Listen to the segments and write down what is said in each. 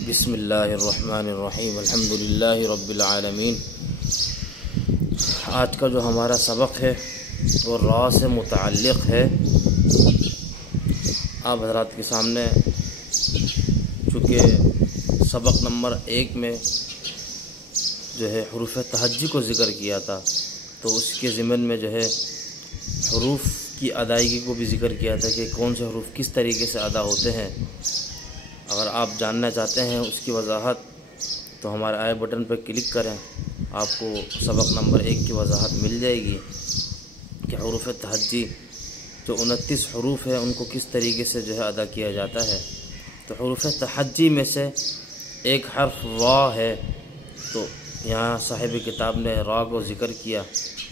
بسم اللہ الرحمن الرحیم الحمدللہ رب العالمین۔ آج کا جو ہمارا سبق ہے وہ را سے متعلق ہے۔ آپ حضرات کے سامنے چونکہ سبق نمبر 1 میں جو ہے حروف تہجی کو ذکر کیا تھا، تو اس کے ضمن میں جو ہے حروف کی ادائیگی کو بھی ذکر کیا تھا کہ کون سے حروف کس طریقے سے ادا ہوتے ہیں۔ اگر آپ جاننا چاہتے ہیں اس کی وضاحت تو ہمارے آئی بٹن پر کلک کریں، آپ کو سبق نمبر 1 کی وضاحت مل جائے گی کہ حروف تہجی جو 29 حروف ہیں ان کو کس طریقے سے جو ہے ادا کیا جاتا ہے۔ تو حروف تہجی میں سے ایک حرف را ہے، تو یہاں صاحب کتاب نے را کو ذکر کیا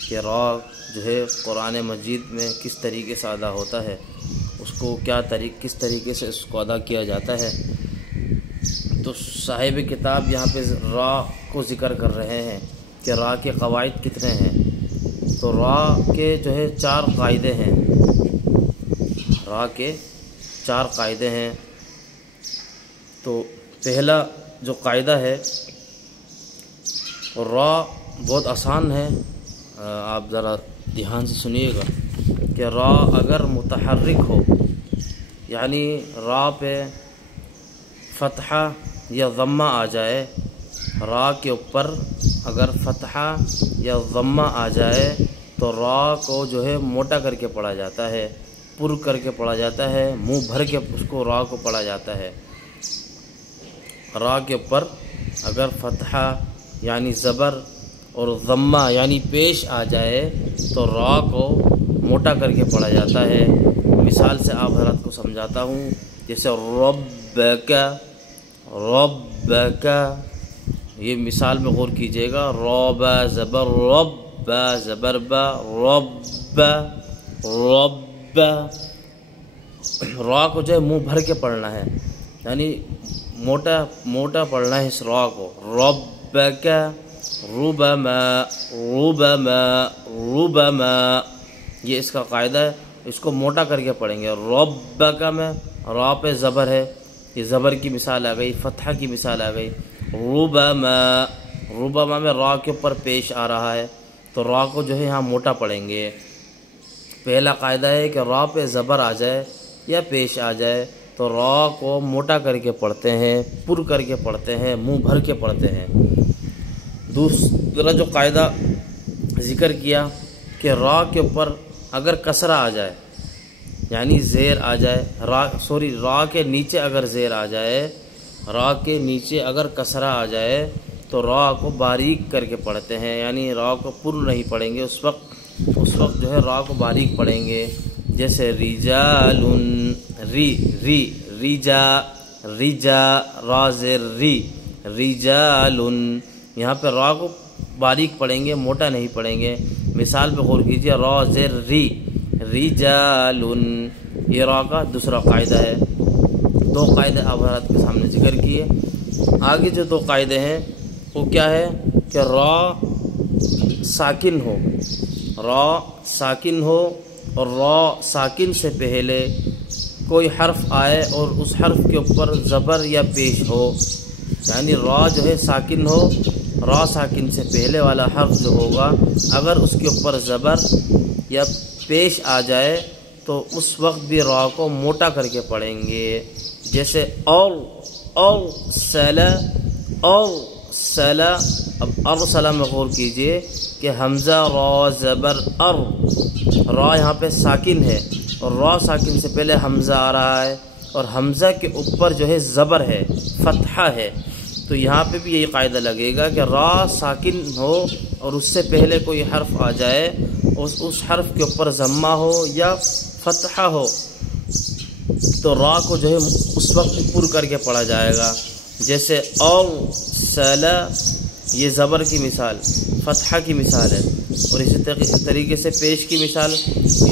کہ را جو ہے قرآن مجید میں کس طریقے سے ادا ہوتا ہے، اس کو کس طریقے سے اس کو ادا کیا جاتا ہے۔ تو صاحب کتاب یہاں پہ را کو ذکر کر رہے ہیں کہ را کے قواعد کتنے ہیں۔ تو را کے جو ہے 4 قاعدے ہیں، را کے 4 قاعدے ہیں۔ تو پہلا جو قاعدہ ہے را بہت آسان ہے، آپ ذرا دھیان سے سنیے گا کہ را اگر متحرک ہو، یعنی را پہ فتحہ یا ضمہ آ جائے، را کے اوپر اگر فتحہ یا ضمہ آ جائے تو را کو جو ہے موٹا کر کے پڑھا جاتا ہے، پر کر کے پڑھا جاتا ہے، منہ بھر کے اس کو را کو پڑھا جاتا ہے۔ را کے اوپر اگر فتحہ یعنی زبر اور ضمہ یعنی پیش آ جائے تو را کو موٹا کر کے پڑھا جاتا ہے۔ مثال سے آپ حضرات کو سمجھاتا ہوں، جیسے ربک، ربک، یہ مثال میں غور کیجیے گا۔ رب زبر رب، زبر با، رب، رب، را کو جو ہے منہ بھر کے پڑھنا ہے، یعنی موٹا پڑھنا ہے اس را کو۔ ربک، ربما، ربما، ربما، یہ اس کا قاعدہ ہے، اس کو موٹا کر کے پڑھیں گے۔ ربک میں را پہ زبر ہے، یہ زبر کی مثال آ گئی، فتحہ کی مثال آ گئی۔ ربما، ربما میں را کے اوپر پیش آ رہا ہے تو را کو جو ہے یہاں موٹا پڑھیں گے۔ پہلا قاعدہ ہے کہ را پہ زبر آ جائے یا پیش آ جائے تو را کو موٹا کر کے پڑھتے ہیں، پر کر کے پڑھتے ہیں، منہ بھر کے پڑھتے ہیں۔ دوسرا جو قاعدہ ذکر کیا کہ را کے اوپر اگر کسرہ آ جائے، یعنی زیر آ جائے، را کے نیچے اگر زیر آ جائے، را کے نیچے اگر کسرہ آ جائے تو را کو باریک کر کے پڑھتے ہیں، یعنی را کو پر نہیں پڑھیں گے، اس وقت جو ہے را کو باریک پڑھیں گے۔ جیسے رجال، ریجا، ریجا، را زیر ری، رجال، یہاں پہ را کو باریک پڑھیں گے، موٹا نہیں پڑھیں گے۔ مثال پہ غور کیجیے، را زیر ری، رجال، یہ را کا دوسرا قاعدہ ہے۔ 2 قاعدے آپ حضرات کے سامنے ذکر کیے۔ آگے جو 2 قاعدے ہیں وہ کیا ہے کہ را ساکن ہو، را ساکن ہو، اور را ساکن سے پہلے کوئی حرف آئے اور اس حرف کے اوپر زبر یا پیش ہو، یعنی را جو ہے ساکن ہو، را ساکن سے پہلے والا حرف جو ہوگا اگر اس کے اوپر زبر یا پیش آ جائے تو اس وقت بھی را کو موٹا کر کے پڑھیں گے۔ جیسے اور سلا، اور سلا، اب ارسلا میں غور کیجئے کہ حمزہ را زبر را یہاں پہ ساکن ہے، اور را ساکن سے پہلے حمزہ آ رہا ہے اور حمزہ کے اوپر جو ہے زبر ہے، فتحہ ہے، تو یہاں پہ بھی یہی قاعدہ لگے گا کہ را ساکن ہو اور اس سے پہلے کوئی حرف آ جائے، اس حرف کے اوپر ضمہ ہو یا فتحہ ہو تو را کو جو ہے اس وقت پر کر کے پڑھا جائے گا۔ جیسے اور سلا، یہ زبر کی مثال، فتحہ کی مثال ہے، اور اسی طریقے سے پیش کی مثال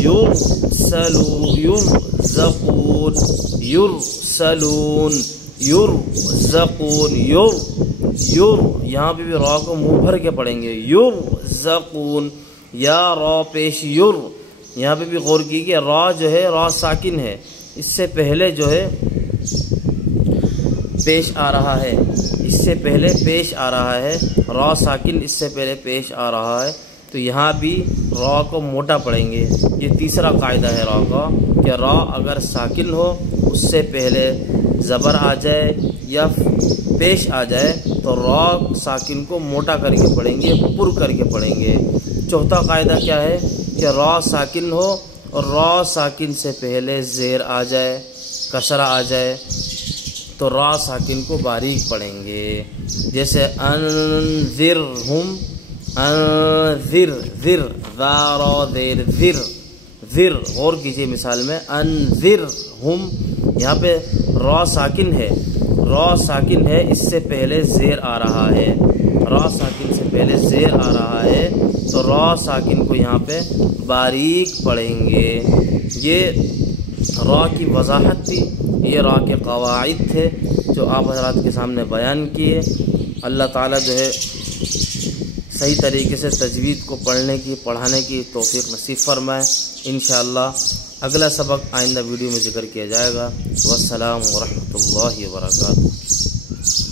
یرسلون، یرزقون، یرسلون، یرزقون، یہاں پہ بھی را کو منہ بھر کے پڑھیں گے، یرزقون، یا را پیش یہاں پہ بھی غور کی کہ را جو ہے را ساکن ہے، اس سے پہلے جو ہے پیش آ رہا ہے، اس سے پہلے پیش آ رہا ہے، را ساکن اس سے پہلے پیش آ رہا ہے، تو یہاں بھی را کو موٹا پڑھیں گے۔ یہ تیسرا قاعدہ ہے را کا کہ را اگر ساکن ہو، اس سے پہلے زبر آ جائے یا پیش آ جائے تو را ساکن کو موٹا کر کے پڑھیں گے، پر کر کے پڑھیں گے۔ چوتھا قاعدہ کیا ہے کہ را ساکن ہو اور را ساکن سے پہلے زیر آ جائے، کسرہ آ جائے تو را ساکن کو باریک پڑھیں گے، جیسے انذرہم، انذر، ذر، ذا را ذیر، ذر، ذر، غور کیجئے مثال میں، انذرہم، یہاں پہ را ساکن ہے، را ساکن ہے، اس سے پہلے زیر آ رہا ہے، را ساکن سے پہلے زیر آ رہا ہے تو را ساکن کو یہاں پہ باریک پڑھیں گے۔ یہ را کی وضاحت تھی، یہ را کے قواعد تھے جو آپ حضرات کے سامنے بیان کیے۔ اللہ تعالیٰ جو ہے صحیح طریقے سے تجوید کو پڑھنے کی، پڑھانے کی توفیق نصیب فرمائے۔ انشاءاللہ اگلا سبق آئندہ ویڈیو میں ذکر کیا جائے گا۔ والسلام ورحمۃ اللہ وبرکاتہ۔